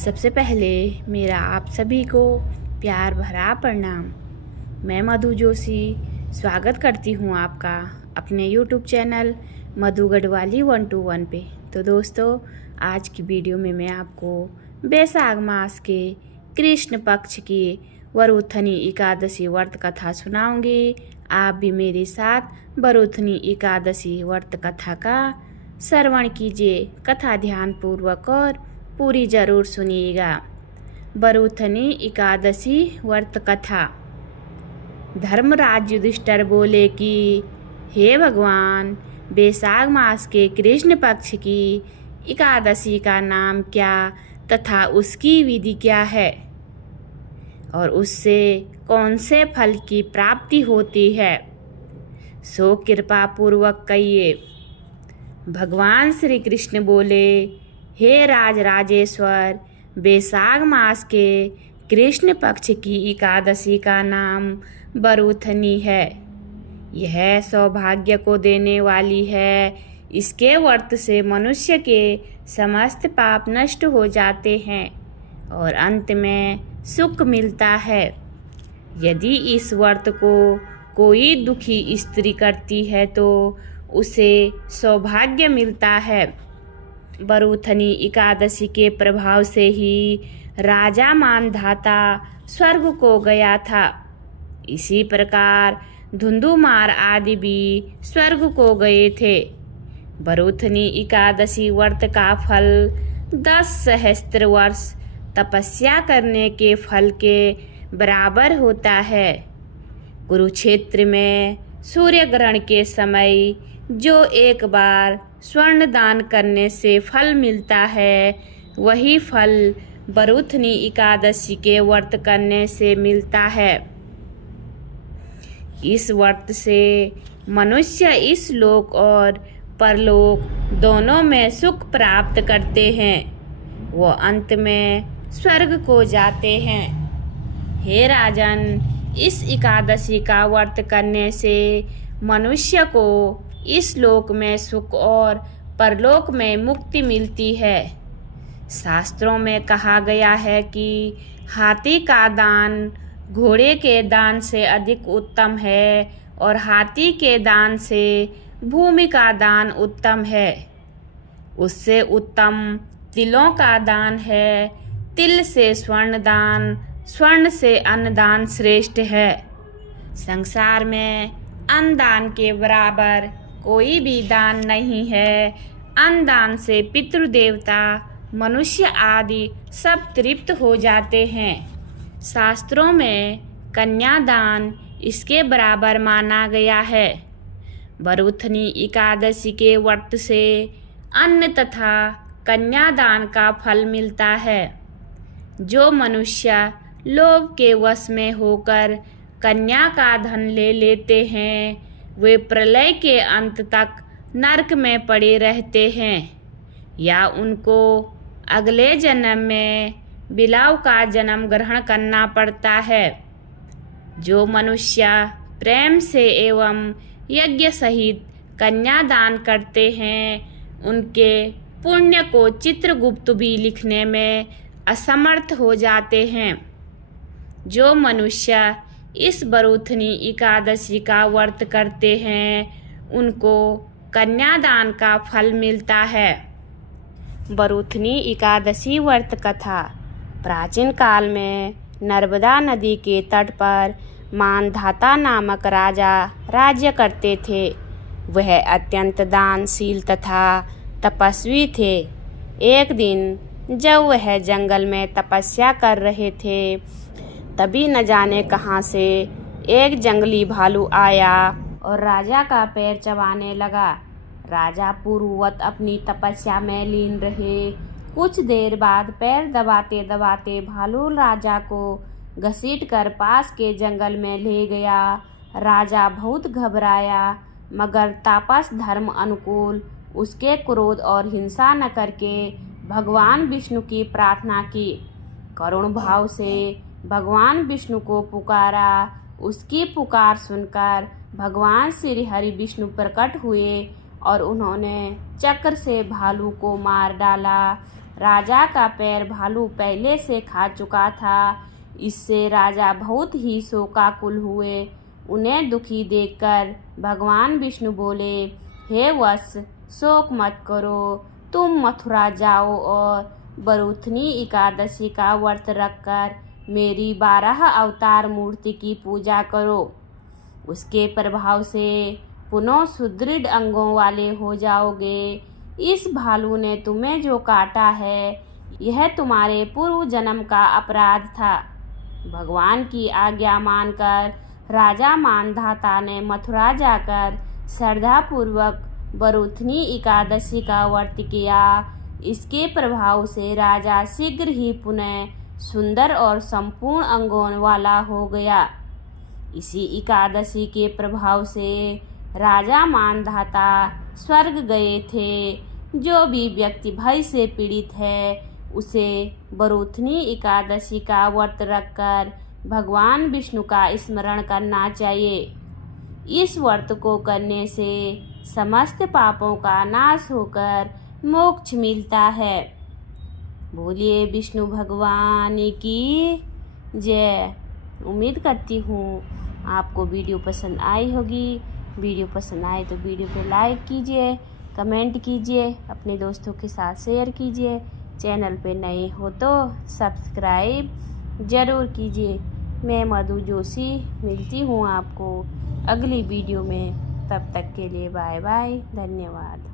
सबसे पहले मेरा आप सभी को प्यार भरा प्रणाम। मैं मधु जोशी स्वागत करती हूँ आपका अपने YouTube चैनल मधु गढ़वाली 121 पे। तो दोस्तों, आज की वीडियो में मैं आपको बैसाख मास के कृष्ण पक्ष की वरुथनी एकादशी व्रत कथा सुनाऊंगी। आप भी मेरे साथ वरुथनी एकादशी व्रत कथा का श्रवण कीजिए। कथा ध्यानपूर्वक और पूरी जरूर सुनिएगा। वरुथनी एकादशी व्रत कथा। धर्मराज युधिष्ठिर बोले कि हे भगवान, बैसाख मास के कृष्ण पक्ष की एकादशी का नाम क्या तथा उसकी विधि क्या है और उससे कौन से फल की प्राप्ति होती है, सो कृपा पूर्वक कहिए। भगवान श्री कृष्ण बोले, हे राजेश्वर, बैसाख मास के कृष्ण पक्ष की एकादशी का नाम वरुथनी है। यह सौभाग्य को देने वाली है। इसके व्रत से मनुष्य के समस्त पाप नष्ट हो जाते हैं और अंत में सुख मिलता है। यदि इस व्रत को कोई दुखी स्त्री करती है तो उसे सौभाग्य मिलता है। वरुथनी एकादशी के प्रभाव से ही राजा मानधाता स्वर्ग को गया था। इसी प्रकार धुंधुमार आदि भी स्वर्ग को गए थे। वरुथनी एकादशी व्रत का फल 10 सहस्त्र वर्ष तपस्या करने के फल के बराबर होता है। कुरुक्षेत्र में सूर्य ग्रहण के समय जो एक बार स्वर्ण दान करने से फल मिलता है, वही फल वरुथनी एकादशी के व्रत करने से मिलता है। इस व्रत से मनुष्य इस लोक और परलोक दोनों में सुख प्राप्त करते हैं। वो अंत में स्वर्ग को जाते हैं। हे राजन, इस एकादशी का व्रत करने से मनुष्य को इस लोक में सुख और परलोक में मुक्ति मिलती है। शास्त्रों में कहा गया है कि हाथी का दान घोड़े के दान से अधिक उत्तम है और हाथी के दान से भूमि का दान उत्तम है। उससे उत्तम तिलों का दान है। तिल से स्वर्ण दान, स्वर्ण से अन्न दान श्रेष्ठ है। संसार में अन्न दान के बराबर कोई भी दान नहीं है। अन्न दान से पितृदेवता, मनुष्य आदि सब तृप्त हो जाते हैं। शास्त्रों में कन्यादान इसके बराबर माना गया है। वरुथनी एकादशी के व्रत से अन्न तथा कन्यादान का फल मिलता है। जो मनुष्य लोभ के वश में होकर कन्या का धन ले लेते हैं, वे प्रलय के अंत तक नरक में पड़े रहते हैं या उनको अगले जन्म में बिलाव का जन्म ग्रहण करना पड़ता है। जो मनुष्य प्रेम से एवं यज्ञ सहित कन्यादान करते हैं, उनके पुण्य को चित्रगुप्त भी लिखने में असमर्थ हो जाते हैं। जो मनुष्य इस वरुथनी एकादशी का व्रत करते हैं, उनको कन्यादान का फल मिलता है। वरुथनी एकादशी व्रत कथा। प्राचीन काल में नर्मदा नदी के तट पर मानधाता नामक राजा राज्य करते थे। वह अत्यंत दानशील तथा तपस्वी थे। एक दिन जब वह जंगल में तपस्या कर रहे थे, तभी न जाने कहाँ से एक जंगली भालू आया और राजा का पैर चबाने लगा। राजा पूर्ववत अपनी तपस्या में लीन रहे। कुछ देर बाद पैर दबाते दबाते भालू राजा को घसीटकर पास के जंगल में ले गया। राजा बहुत घबराया, मगर तापस धर्म अनुकूल उसके क्रोध और हिंसा न करके भगवान विष्णु की प्रार्थना की। करुण भाव से भगवान विष्णु को पुकारा। उसकी पुकार सुनकर भगवान श्री हरि विष्णु प्रकट हुए और उन्होंने चक्र से भालू को मार डाला। राजा का पैर भालू पहले से खा चुका था। इससे राजा बहुत ही शोकाकुल हुए। उन्हें दुखी देखकर भगवान विष्णु बोले, हे वत्स, शोक मत करो। तुम मथुरा जाओ और बरूथनी एकादशी का व्रत रखकर मेरी 12 अवतार मूर्ति की पूजा करो। उसके प्रभाव से पुनः सुदृढ़ अंगों वाले हो जाओगे। इस भालू ने तुम्हें जो काटा है, यह तुम्हारे पूर्व जन्म का अपराध था। भगवान की आज्ञा मानकर राजा मानधाता ने मथुरा जाकर श्रद्धापूर्वक बरूथनी एकादशी का व्रत किया। इसके प्रभाव से राजा शीघ्र ही पुनः सुंदर और संपूर्ण अंगों वाला हो गया। इसी एकादशी के प्रभाव से राजा मानधाता स्वर्ग गए थे। जो भी व्यक्ति भय से पीड़ित है, उसे बरूथनी एकादशी का व्रत रखकर भगवान विष्णु का स्मरण करना चाहिए। इस व्रत को करने से समस्त पापों का नाश होकर मोक्ष मिलता है। बोलिए विष्णु भगवान की जय। उम्मीद करती हूँ आपको वीडियो पसंद आई होगी। वीडियो पसंद आए तो वीडियो पे लाइक कीजिए, कमेंट कीजिए, अपने दोस्तों के साथ शेयर कीजिए। चैनल पे नए हो तो सब्सक्राइब ज़रूर कीजिए। मैं मधु जोशी मिलती हूँ आपको अगली वीडियो में। तब तक के लिए बाय बाय, धन्यवाद।